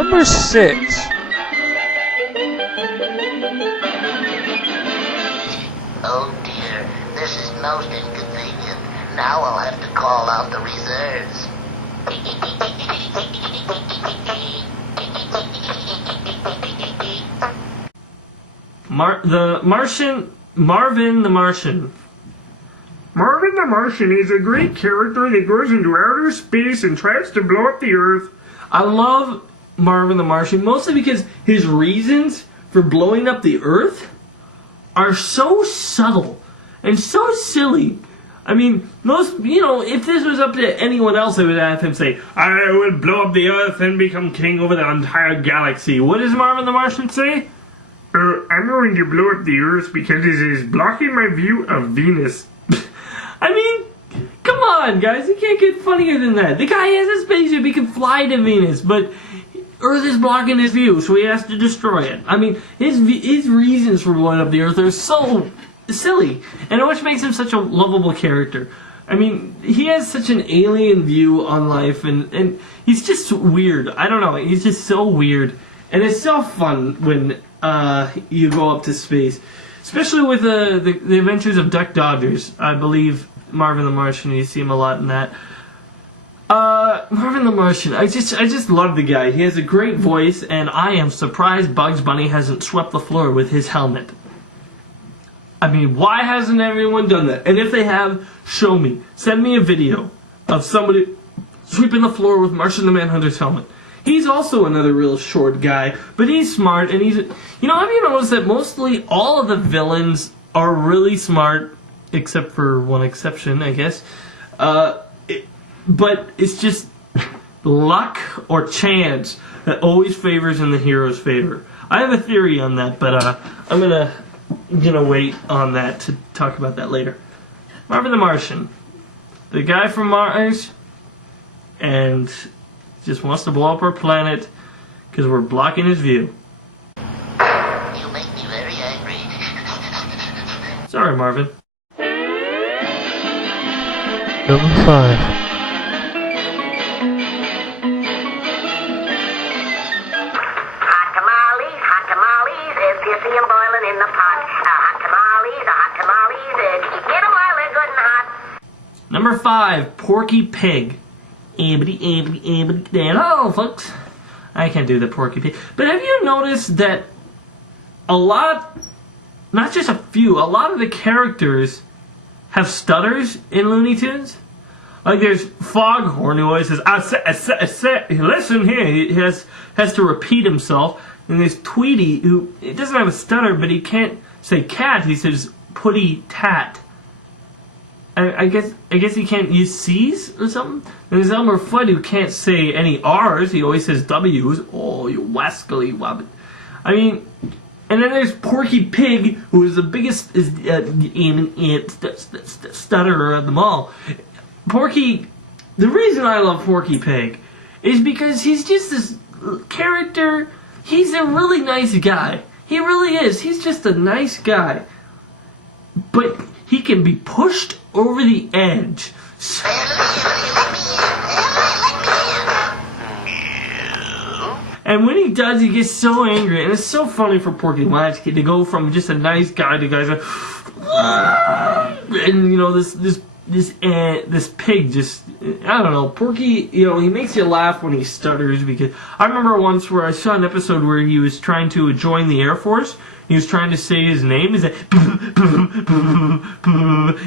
Number 6. Oh dear, this is most inconvenient. Now I'll have to call out the reserves. Marvin the Martian. Marvin the Martian is a great character that goes into outer space and tries to blow up the Earth. I love Marvin the Martian, mostly because his reasons for blowing up the Earth are so subtle and so silly. I mean, if this was up to anyone else, I would have him say, I will blow up the Earth and become king over the entire galaxy. What does Marvin the Martian say? I'm going to blow up the Earth because it is blocking my view of Venus. I mean, come on, guys. You can't get funnier than that. The guy has a spaceship. He can fly to Venus, but Earth is blocking his view, so he has to destroy it. I mean, his reasons for blowing up the Earth are so silly, and which makes him such a lovable character. I mean, he has such an alien view on life, and he's just weird. I don't know. He's just so weird, and it's so fun when you go up to space. Especially with the Adventures of Duck Dodgers. I believe Marvin the Martian, you see him a lot in that. Marvin the Martian, I just love the guy. He has a great voice, and I am surprised Bugs Bunny hasn't swept the floor with his helmet. I mean, why hasn't everyone done that? And if they have, show me. Send me a video of somebody sweeping the floor with Martian the Manhunter's helmet. He's also another real short guy, but he's smart, and have you noticed that mostly all of the villains are really smart, except for one exception, I guess. But it's just luck or chance that always favors in the hero's favor. I have a theory on that, but I'm gonna wait on that to talk about that later. Marvin the Martian, the guy from Mars, and just wants to blow up our planet because we're blocking his view. You make me very angry. Sorry, Marvin. Number 5. Hot tamales, it's pissy and boiling in the pot. Hot tamales, you get 'em while they're good and hot. Number 5, Porky Pig. Hello, folks. I can't do the Porky Pig. But have you noticed that a lot of the characters have stutters in Looney Tunes? Like there's Foghorn who always says, listen here. He has to repeat himself. And there's Tweety who he doesn't have a stutter, but he can't say cat. He says putty tat. I guess he can't use C's or something. And there's Elmer Fudd who can't say any R's. He always says W's. Oh, you wascally wabbit. I mean, and then there's Porky Pig, who is the biggest stutterer of them all. The reason I love Porky Pig is because he's just this character. He's a really nice guy. He really is. He's just a nice guy. But he can be pushed over the edge. And when he does, he gets so angry. And it's so funny for Porky Latch to go from just a nice guy to guys like, and this pig just, I don't know, Porky, he makes you laugh when he stutters, because I remember once where I saw an episode where he was trying to join the Air Force. He was trying to say his name. He's like, and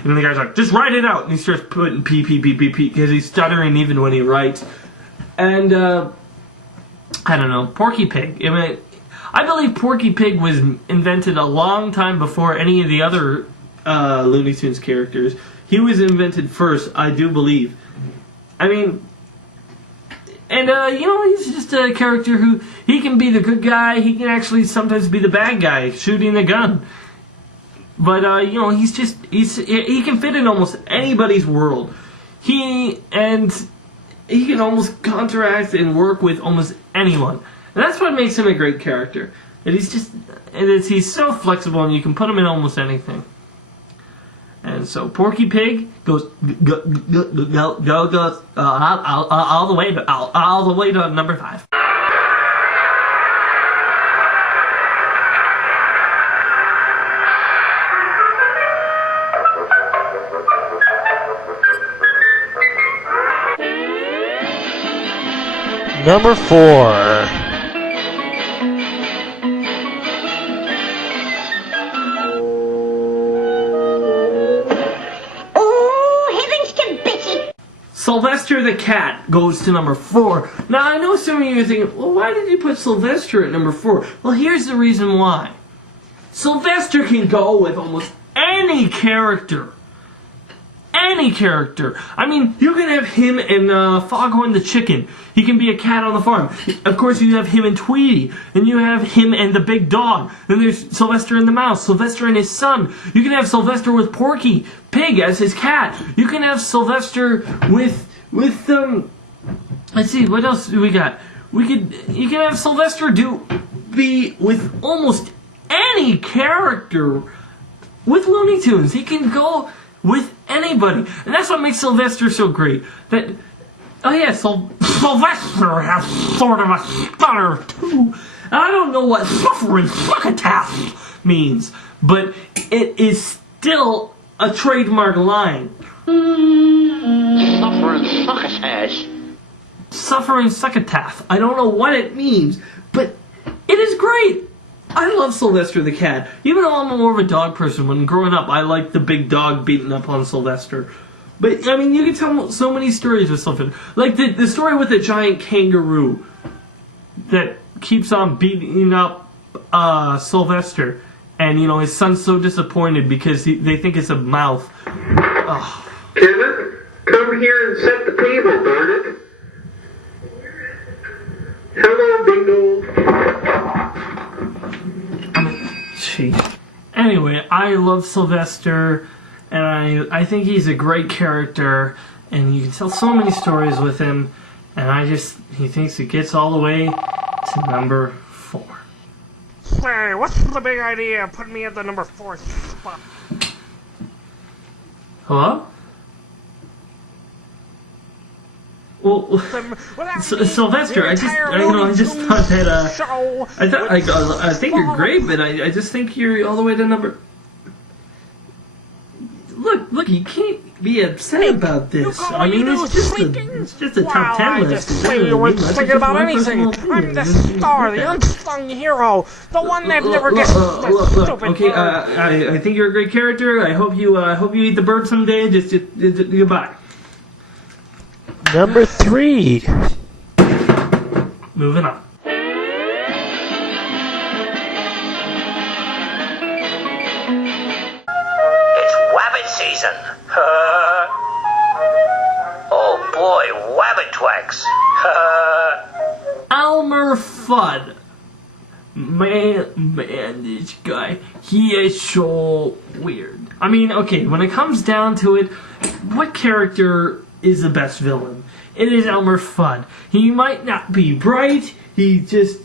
the guy's like, just write it out. And he starts putting P, because he's stuttering even when he writes. And, I don't know, Porky Pig. I believe Porky Pig was invented a long time before any of the other Looney Tunes characters. He was invented first, I do believe. I mean, and, he's just a character who, he can be the good guy, he can actually sometimes be the bad guy, shooting the gun. But, he can fit in almost anybody's world. He can almost counteract and work with almost anyone. And that's what makes him a great character. And he's so flexible, and you can put him in almost anything. And so Porky Pig goes all the way to number 5. Number 4. Sylvester the Cat goes to number 4. Now, I know some of you are thinking, well, why did you put Sylvester at number 4? Well, here's the reason why. Sylvester can go with almost any character. Any character. I mean, you can have him and Foghorn the Chicken. He can be a cat on the farm. Of course, you have him and Tweety. And you have him and the big dog. Then there's Sylvester and the mouse. Sylvester and his son. You can have Sylvester with Porky Pig as his cat. You can have Sylvester with let's see, what else do we got? You can have Sylvester be with almost any character with Looney Tunes. He can go with anybody. And that's what makes Sylvester so great. Sylvester has sort of a stutter too. And I don't know what suffering succotash means, but it is still a trademark line. Suffering succotash. Suffering succotash. I don't know what it means, but it is great. I love Sylvester the Cat. Even though I'm more of a dog person, when growing up, I liked the big dog beating up on Sylvester. But, I mean, you can tell so many stories with Sylvester. Like the story with the giant kangaroo that keeps on beating up Sylvester. And, you know, his son's so disappointed because they think it's a mouth. Oh. Kevin, come here and set the table, darn it. Hello, Bingo. Anyway, I love Sylvester, and I think he's a great character, and you can tell so many stories with him, and he thinks it gets all the way to number 4. Hey, what's the big idea of putting me at the number 4 spot? Hello? Well, Sylvester, I just thought that, I think you're great, but I just think you're all the way to number... Look, you can't be upset about this. I mean, it's just a top 10 list. I just say you weren't thinking about anything. I'm the star, the unsung hero, the one that never gets stupid. Okay, I think you're a great character. I hope you eat the bird someday. Just goodbye. Number 3. Moving on. It's wabbit season. Oh boy, wabbit twags. Elmer Fudd. Man, this guy, he is so weird. I mean, okay, when it comes down to it, what character is the best villain? It is Elmer Fudd. He might not be bright, he just...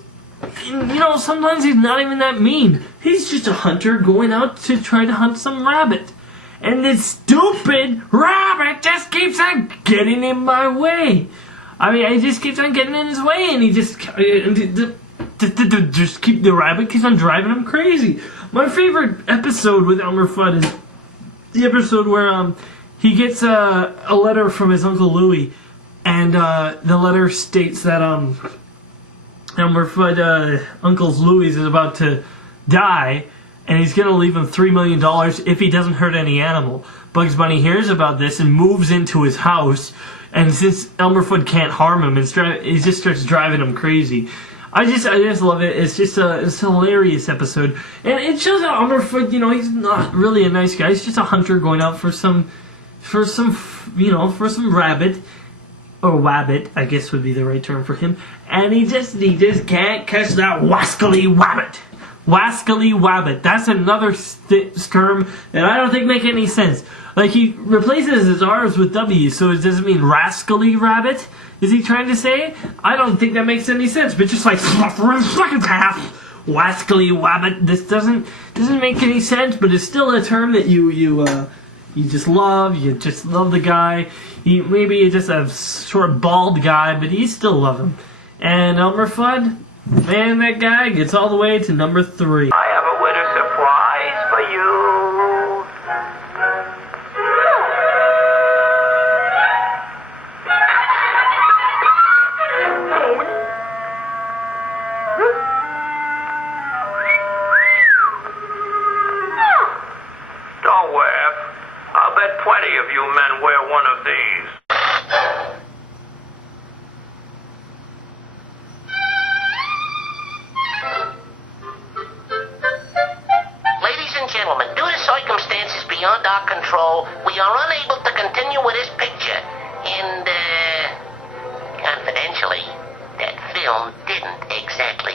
You know, sometimes he's not even that mean. He's just a hunter going out to try to hunt some rabbit. And this stupid rabbit just keeps on getting in my way. I mean, he just keeps on getting in his way, and he just keep the rabbit keeps on driving him crazy. My favorite episode with Elmer Fudd is the episode where he gets a letter from his Uncle Louie, and the letter states that Elmer Fudd, Uncle Louie is about to die, and he's going to leave him $3 million if he doesn't hurt any animal. Bugs Bunny hears about this and moves into his house, and since Elmer Fudd can't harm him, he just starts driving him crazy. I just love it. It's just it's a hilarious episode, and it shows how Elmer Fudd, you know, he's not really a nice guy. He's just a hunter going out for some rabbit. Or wabbit, I guess would be the right term for him. And he just can't catch that wascally wabbit. Wascally wabbit. That's another term that I don't think make any sense. Like, he replaces his R's with W's, so it doesn't mean rascally rabbit? Is he trying to say? I don't think that makes any sense, but just like suffering succotash, wascally wabbit, this doesn't make any sense, but it's still a term that you just love. You just love the guy. Maybe you're just a sort of bald guy, but you still love him. And Elmer Fudd, man, that guy gets all the way to number 3. I have a winter surprise for you. Oh don't laugh. I'll bet plenty of you men wear one of these. Ladies and gentlemen, due to circumstances beyond our control, we are unable to continue with this picture. And, confidentially, that film didn't exactly